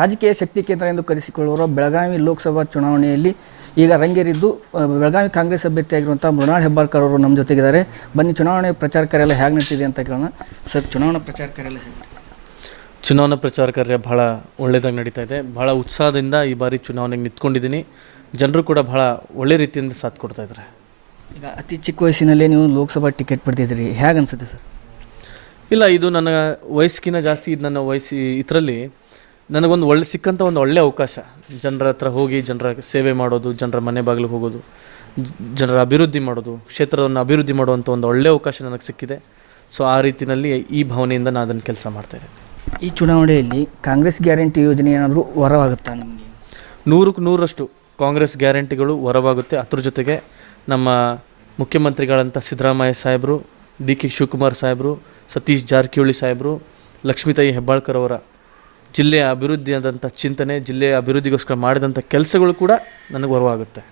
ರಾಜಕೀಯ ಶಕ್ತಿ ಕೇಂದ್ರ ಎಂದು ಕರೆಸಿಕೊಳ್ಳುವ ಬೆಳಗಾವಿ ಲೋಕಸಭಾ ಚುನಾವಣೆಯಲ್ಲಿ ಈಗ ರಂಗೇರಿದ್ದು ಬೆಳಗಾವಿ ಕಾಂಗ್ರೆಸ್ ಅಭ್ಯರ್ಥಿಯಾಗಿರುವಂಥ ಮೃಣಾಳ್ ಹೆಬ್ಬಾಳ್ಕರ್ ಅವರು ನಮ್ಮ ಜೊತೆಗಿದ್ದಾರೆ. ಬನ್ನಿ ಚುನಾವಣೆ ಪ್ರಚಾರ ಕಾರ್ಯ ಎಲ್ಲ ಹೇಗೆ ನಡೀತಿದೆ ಅಂತ ಕೇಳೋಣ. ಸರ್ ಚುನಾವಣಾ ಪ್ರಚಾರ ಕಾರ್ಯ ಎಲ್ಲ ಹೇಗೆ ಚುನಾವಣಾ ಪ್ರಚಾರ ಕಾರ್ಯ ಬಹಳ ಒಳ್ಳೆಯದಾಗಿ ನಡೀತಾ ಇದೆ. ಬಹಳ ಉತ್ಸಾಹದಿಂದ ಈ ಬಾರಿ ಚುನಾವಣೆಗೆ ನಿಂತ್ಕೊಂಡಿದ್ದೀನಿ. ಜನರು ಕೂಡ ಬಹಳ ಒಳ್ಳೆ ರೀತಿಯಿಂದ ಸಾಥ್ ಕೊಡ್ತಾ ಇದ್ದಾರೆ. ಈಗ ಅತಿ ಚಿಕ್ಕ ವಯಸ್ಸಿನಲ್ಲೇ ನೀವು ಲೋಕಸಭಾ ಟಿಕೆಟ್ ಪಡೆದಿದ್ದೀರಿ. ಹೇಗೆ ಅನ್ಸುತ್ತೆ ಸರ್? ಇಲ್ಲ ಇದು ನನ್ನ ವಯಸ್ಸಿಗಿಂತ ಜಾಸ್ತಿ ಇದು ನನ್ನ ವಯಸ್ಸು ಇದರಲ್ಲಿ ನನಗೊಂದು ಒಳ್ಳೆ ಸಿಕ್ಕಂಥ ಒಂದು ಒಳ್ಳೆಯ ಅವಕಾಶ. ಜನರ ಹತ್ರ ಹೋಗಿ ಜನರ ಸೇವೆ ಮಾಡೋದು ಜನರ ಮನೆ ಬಾಗಿಲಿಗೆ ಹೋಗೋದು ಜನರ ಅಭಿವೃದ್ಧಿ ಮಾಡೋದು ಕ್ಷೇತ್ರವನ್ನು ಅಭಿವೃದ್ಧಿ ಮಾಡುವಂಥ ಒಂದು ಒಳ್ಳೆಯ ಅವಕಾಶ ನನಗೆ ಸಿಕ್ಕಿದೆ. ಸೊ ಆ ರೀತಿಯಲ್ಲಿ ಈ ಭಾವನೆಯಿಂದ ನಾನು ಅದನ್ನು ಕೆಲಸ ಮಾಡ್ತೇನೆ ಈ ಚುನಾವಣೆಯಲ್ಲಿ ಕಾಂಗ್ರೆಸ್ ಗ್ಯಾರಂಟಿ ಯೋಜನೆ ಏನಾದರೂ ಹೊರವಾಗುತ್ತಾ ನಮಗೆ? ನೂರಕ್ಕೆ ನೂರಷ್ಟು ಕಾಂಗ್ರೆಸ್ ಗ್ಯಾರಂಟಿಗಳು ಹೊರವಾಗುತ್ತೆ ಅದ್ರ ಜೊತೆಗೆ ನಮ್ಮ ಮುಖ್ಯಮಂತ್ರಿಗಳಂಥ ಸಿದ್ದರಾಮಯ್ಯ ಸಾಹೇಬರು ಡಿ ಕೆ ಶಿವಕುಮಾರ್ ಸಾಹೇಬರು ಸತೀಶ್ ಜಾರಕಿಹೊಳಿ ಸಾಹೇಬರು ಲಕ್ಷ್ಮೀತಾಯಿ ಹೆಬ್ಬಾಳ್ಕರ್ ಅವರ ಜಿಲ್ಲೆಯ ಅಭಿವೃದ್ಧಿಯಾದಂಥ ಚಿಂತನೆ ಜಿಲ್ಲೆಯ ಅಭಿವೃದ್ಧಿಗೋಸ್ಕರ ಮಾಡಿದಂಥ ಕೆಲಸಗಳು ಕೂಡ ನನಗೆ ಹೊರವಾಗುತ್ತೆ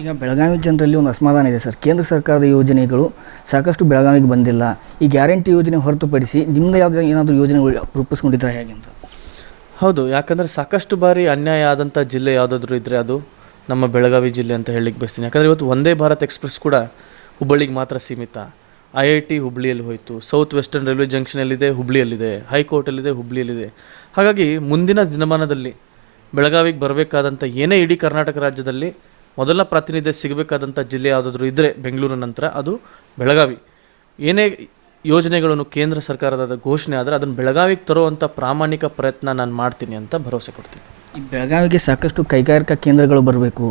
ಈಗ ಬೆಳಗಾವಿ ಜನರಲ್ಲಿ ಒಂದು ಅಸಮಾಧಾನ ಇದೆ ಸರ್. ಕೇಂದ್ರ ಸರ್ಕಾರದ ಯೋಜನೆಗಳು ಸಾಕಷ್ಟು ಬೆಳಗಾವಿಗೆ ಬಂದಿಲ್ಲ. ಈ ಗ್ಯಾರಂಟಿ ಯೋಜನೆ ಹೊರತುಪಡಿಸಿ ನಿಮ್ಮದು ಯಾವುದೇ ಏನಾದರೂ ಯೋಜನೆಗಳು ರೂಪಿಸ್ಕೊಂಡಿದ್ರೆ ಹೇಗೆ ಅಂತ? ಹೌದು ಯಾಕಂದರೆ ಸಾಕಷ್ಟು ಬಾರಿ ಅನ್ಯಾಯ ಆದಂಥ ಜಿಲ್ಲೆ ಯಾವುದಾದ್ರೂ ಇದ್ದರೆ ಅದು ನಮ್ಮ ಬೆಳಗಾವಿ ಜಿಲ್ಲೆ ಅಂತ ಹೇಳಲಿಕ್ಕೆ ಬಯಸ್ತೀನಿ. ಯಾಕಂದರೆ ಇವತ್ತು ಒಂದೇ ಭಾರತ್ ಎಕ್ಸ್ಪ್ರೆಸ್ ಕೂಡ ಹುಬ್ಬಳ್ಳಿಗೆ ಮಾತ್ರ ಸೀಮಿತ. ಐ ಐ ಟಿ ಹುಬ್ಳಿಯಲ್ಲಿ ಹೋಯಿತು. ಸೌತ್ ವೆಸ್ಟರ್ನ್ ರೈಲ್ವೆ ಜಂಕ್ಷನಲ್ಲಿದೆ, ಹುಬ್ಳಿಯಲ್ಲಿದೆ. ಹೈಕೋರ್ಟಲ್ಲಿದೆ ಹುಬ್ಳಿಯಲ್ಲಿದೆ. ಹಾಗಾಗಿ ಮುಂದಿನ ದಿನಮಾನದಲ್ಲಿ ಬೆಳಗಾವಿಗೆ ಬರಬೇಕಾದಂಥ ಏನೇ ಇಡೀ ಕರ್ನಾಟಕ ರಾಜ್ಯದಲ್ಲಿ ಮೊದಲ ಪ್ರಾತಿನಿಧ್ಯ ಸಿಗಬೇಕಾದಂಥ ಜಿಲ್ಲೆ ಯಾವುದಾದ್ರೂ ಇದ್ದರೆ ಬೆಂಗಳೂರು ನಂತರ ಅದು ಬೆಳಗಾವಿ. ಏನೇ ಯೋಜನೆಗಳನ್ನು ಕೇಂದ್ರ ಸರ್ಕಾರದ ಘೋಷಣೆ ಆದರೆ ಅದನ್ನು ಬೆಳಗಾವಿಗೆ ತರುವಂಥ ಪ್ರಾಮಾಣಿಕ ಪ್ರಯತ್ನ ನಾನು ಮಾಡ್ತೀನಿ ಅಂತ ಭರವಸೆ ಕೊಡ್ತೀನಿ. ಬೆಳಗಾವಿಗೆ ಸಾಕಷ್ಟು ಕೈಗಾರಿಕಾ ಕೇಂದ್ರಗಳು ಬರಬೇಕು.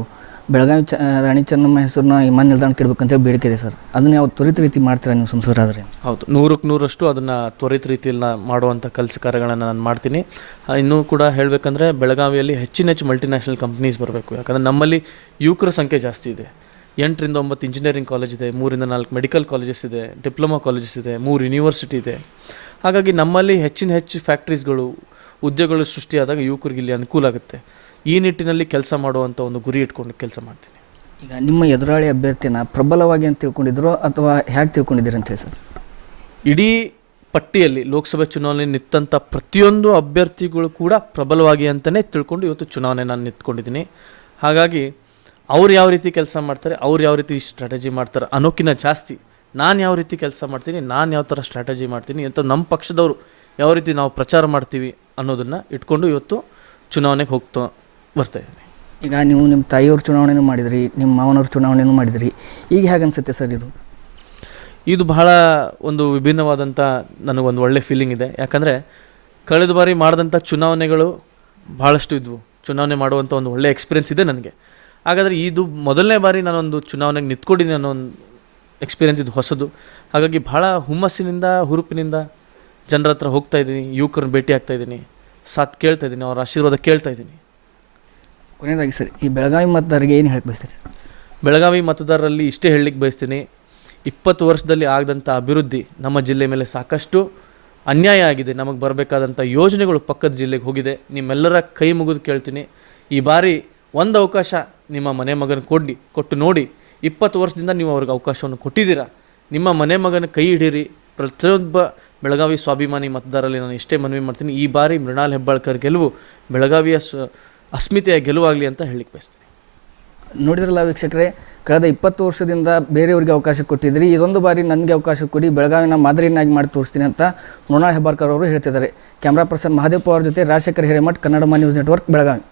ಬೆಳಗಾವಿ ಚ ರಾಣಿ ಚೆನ್ನಮ್ಮ ಹೆಸರನ್ನ ವಿಮಾನ ನಿಲ್ದಾಣ ಕೆಡಬೇಕಂತ ಬೇಡಿಕೆ ಇದೆ ಸರ್. ಅದನ್ನು ಯಾವ ತ್ವರಿತ ರೀತಿ ಮಾಡ್ತೀರಾ ನೀವು ಸಂಸದರಾದರೆ? ಹೌದು ನೂರಕ್ಕೆ ನೂರಷ್ಟು ಅದನ್ನು ತ್ವರಿತ ರೀತಿಯಲ್ಲಿ ನಾನು ಮಾಡುವಂಥ ಕೆಲಸ ಕಾರ್ಯಗಳನ್ನು ನಾನು ಮಾಡ್ತೀನಿ. ಇನ್ನೂ ಕೂಡ ಹೇಳಬೇಕಂದ್ರೆ ಬೆಳಗಾವಿಯಲ್ಲಿ ಹೆಚ್ಚಿನ ಹೆಚ್ಚು ಮಲ್ಟಿನ್ಯಾಷನಲ್ ಕಂಪ್ನೀಸ್ ಬರಬೇಕು. ಯಾಕಂದರೆ ನಮ್ಮಲ್ಲಿ ಯುವಕರ ಸಂಖ್ಯೆ ಜಾಸ್ತಿ ಇದೆ. ಎಂಟರಿಂದ ಒಂಬತ್ತು ಇಂಜಿನಿಯರಿಂಗ್ ಕಾಲೇಜ್ ಇದೆ, ಮೂರಿಂದ ನಾಲ್ಕು ಮೆಡಿಕಲ್ ಕಾಲೇಜಸ್ ಇದೆ ಡಿಪ್ಲೊಮಾ ಕಾಲೇಜಸ್ ಇದೆ, ಮೂರು ಯೂನಿವರ್ಸಿಟಿ ಇದೆ. ಹಾಗಾಗಿ ನಮ್ಮಲ್ಲಿ ಹೆಚ್ಚಿನ ಹೆಚ್ಚು ಫ್ಯಾಕ್ಟ್ರೀಸ್ಗಳು ಉದ್ಯೋಗಗಳು ಸೃಷ್ಟಿಯಾದಾಗ ಯುವಕರಿಗೆ ಇಲ್ಲಿ ಅನುಕೂಲ ಆಗುತ್ತೆ. ಈ ನಿಟ್ಟಿನಲ್ಲಿ ಕೆಲಸ ಮಾಡುವಂಥ ಒಂದು ಗುರಿ ಇಟ್ಕೊಂಡು ಕೆಲಸ ಮಾಡ್ತೀನಿ. ಈಗ ನಿಮ್ಮ ಎದುರಾಳಿ ಅಭ್ಯರ್ಥಿನ ಪ್ರಬಲವಾಗಿ ಅಂತ ತಿಳ್ಕೊಂಡಿದ್ರು ಅಥವಾ ಹೇಗೆ ತಿಳ್ಕೊಂಡಿದ್ದೀರಿ ಅಂತ ಹೇಳಿ ಸರ್? ಇಡೀ ಪಟ್ಟಿಯಲ್ಲಿ ಲೋಕಸಭೆ ಚುನಾವಣೆ ನಿಂತಂಥ ಪ್ರತಿಯೊಂದು ಅಭ್ಯರ್ಥಿಗಳು ಕೂಡ ಪ್ರಬಲವಾಗಿ ಅಂತಲೇ ತಿಳ್ಕೊಂಡು ಇವತ್ತು ಚುನಾವಣೆ ನಾನು ನಿಂತ್ಕೊಂಡಿದ್ದೀನಿ. ಹಾಗಾಗಿ ಅವ್ರು ಯಾವ ರೀತಿ ಕೆಲಸ ಮಾಡ್ತಾರೆ ಅವ್ರು ಯಾವ ರೀತಿ ಸ್ಟ್ರಾಟಜಿ ಮಾಡ್ತಾರೆ ಅನ್ನೋಕ್ಕಿಂತ ಜಾಸ್ತಿ ನಾನು ಯಾವ ರೀತಿ ಕೆಲಸ ಮಾಡ್ತೀನಿ ನಾನು ಯಾವ ಥರ ಸ್ಟ್ರಾಟಜಿ ಮಾಡ್ತೀನಿ ಅಂತ ನಮ್ಮ ಪಕ್ಷದವರು ಯಾವ ರೀತಿ ನಾವು ಪ್ರಚಾರ ಮಾಡ್ತೀವಿ ಅನ್ನೋದನ್ನು ಇಟ್ಕೊಂಡು ಇವತ್ತು ಚುನಾವಣೆಗೆ ಹೋಗ್ತಾ ಬರ್ತಾ ಇದ್ದೀನಿ ಈಗ ನೀವು ನಿಮ್ಮ ತಾಯಿಯವ್ರ ಚುನಾವಣೆನೂ ಮಾಡಿದ್ರಿ ನಿಮ್ಮ ಮಾವನವ್ರ ಚುನಾವಣೆನೂ ಮಾಡಿದ್ರಿ ಈಗ ಹೇಗೆ ಅನ್ಸುತ್ತೆ ಸರ್ ಇದು? ಇದು ಬಹಳ ಒಂದು ವಿಭಿನ್ನವಾದಂಥ ನನಗೊಂದು ಒಳ್ಳೆ ಫೀಲಿಂಗ್ ಇದೆ. ಯಾಕಂದರೆ ಕಳೆದ ಬಾರಿ ಮಾಡಿದಂಥ ಚುನಾವಣೆಗಳು ಭಾಳಷ್ಟು ಇದ್ವು. ಚುನಾವಣೆ ಮಾಡುವಂಥ ಒಂದು ಒಳ್ಳೆ ಎಕ್ಸ್ಪೀರಿಯನ್ಸ್ ಇದೆ ನನಗೆ. ಹಾಗಾದರೆ ಇದು ಮೊದಲನೇ ಬಾರಿ ನಾನೊಂದು ಚುನಾವಣೆಗೆ ನಿಂತ್ಕೊಂಡಿದ್ದೀನಿ ಅನ್ನೋ ಒಂದು ಎಕ್ಸ್ಪೀರಿಯನ್ಸ್ ಇದು ಹೊಸದು. ಹಾಗಾಗಿ ಭಾಳ ಹುಮ್ಮಸ್ಸಿನಿಂದ ಹುರುಪಿನಿಂದ ಜನರ ಹತ್ರ ಹೋಗ್ತಾ ಇದ್ದೀನಿ ಯುವಕರನ್ನ ಭೇಟಿ ಆಗ್ತಾ ಇದ್ದೀನಿ. ಸಾತ್ ಕೇಳ್ತಾ ಇದ್ದೀನಿ ಅವ್ರ ಆಶೀರ್ವಾದ ಕೇಳ್ತಾ ಇದ್ದೀನಿ. ಕೊನೆಯದಾಗಿ ಸರ್, ಈ ಬೆಳಗಾವಿ ಮತದಾರರಿಗೆ ಏನು ಹೇಳಕ್ಕೆ ಬಯಸ್ತೀರಿ? ಬೆಳಗಾವಿ ಮತದಾರರಲ್ಲಿ ಇಷ್ಟೇ ಹೇಳಲಿಕ್ಕೆ ಬಯಸ್ತೀನಿ, ಇಪ್ಪತ್ತು ವರ್ಷದಲ್ಲಿ ಆಗದಂಥ ಅಭಿವೃದ್ಧಿ ನಮ್ಮ ಜಿಲ್ಲೆ ಮೇಲೆ ಸಾಕಷ್ಟು ಅನ್ಯಾಯ ಆಗಿದೆ. ನಮಗೆ ಬರಬೇಕಾದಂಥ ಯೋಜನೆಗಳು ಪಕ್ಕದ ಜಿಲ್ಲೆಗೆ ಹೋಗಿದೆ. ನಿಮ್ಮೆಲ್ಲರ ಕೈ ಮುಗಿದು ಕೇಳ್ತೀನಿ. ಈ ಬಾರಿ ಒಂದು ಅವಕಾಶ ನಿಮ್ಮ ಮನೆ ಮಗನ ಕೊಡಿ ಕೊಟ್ಟು ನೋಡಿ, ಇಪ್ಪತ್ತು ವರ್ಷದಿಂದ ನೀವು ಅವ್ರಿಗೆ ಅವಕಾಶವನ್ನು ಕೊಟ್ಟಿದ್ದೀರಾ? ನಿಮ್ಮ ಮನೆ ಮಗನ ಕೈ ಹಿಡೀರಿ. ಪ್ರತಿಯೊಬ್ಬ ಬೆಳಗಾವಿ ಸ್ವಾಭಿಮಾನಿ ಮತದಾರರಲ್ಲಿ ನಾನು ಇಷ್ಟೇ ಮನವಿ ಮಾಡ್ತೀನಿ. ಈ ಬಾರಿ ಮೃಣಾಲ್ ಹೆಬ್ಬಾಳ್ಕರ್ ಗೆಲುವು ಬೆಳಗಾವಿಯ ಸ್ವ ಅಸ್ಮಿತೆಯ ಗೆಲುವಾಗಲಿ ಅಂತ ಹೇಳಲಿಕ್ಕೆ ಬಯಸ್ತೀನಿ. ನೋಡಿದ್ರಲ್ಲ ವೀಕ್ಷಕರೇ, ಕಳೆದ ಇಪ್ಪತ್ತು ವರ್ಷದಿಂದ ಬೇರೆಯವರಿಗೆ ಅವಕಾಶ ಕೊಟ್ಟಿದ್ರಿ ಇದೊಂದು ಬಾರಿ ನನಗೆ ಅವಕಾಶ ಕೊಡಿ, ಬೆಳಗಾವಿನ ಮಾದರಿಯನ್ನಾಗಿ ಮಾಡಿ ತೋರಿಸ್ತೀನಿ ಅಂತ ಮೃಣಾಲ್ ಹೆಬ್ಬಾರ್ಕರ್ ಅವರು ಹೇಳ್ತಿದ್ದಾರೆ. ಕ್ಯಾಮ್ರಾ ಪರ್ಸನ್ ಮಹಾದೇವ್ ಅವರ ಜೊತೆ ರಾಜಶೇಖರ್ ಹಿರೇಮಠ್, ಕನ್ನಡ ನ್ಯೂಸ್ ನೆಟ್ವರ್ಕ್, ಬೆಳಗಾವಿ.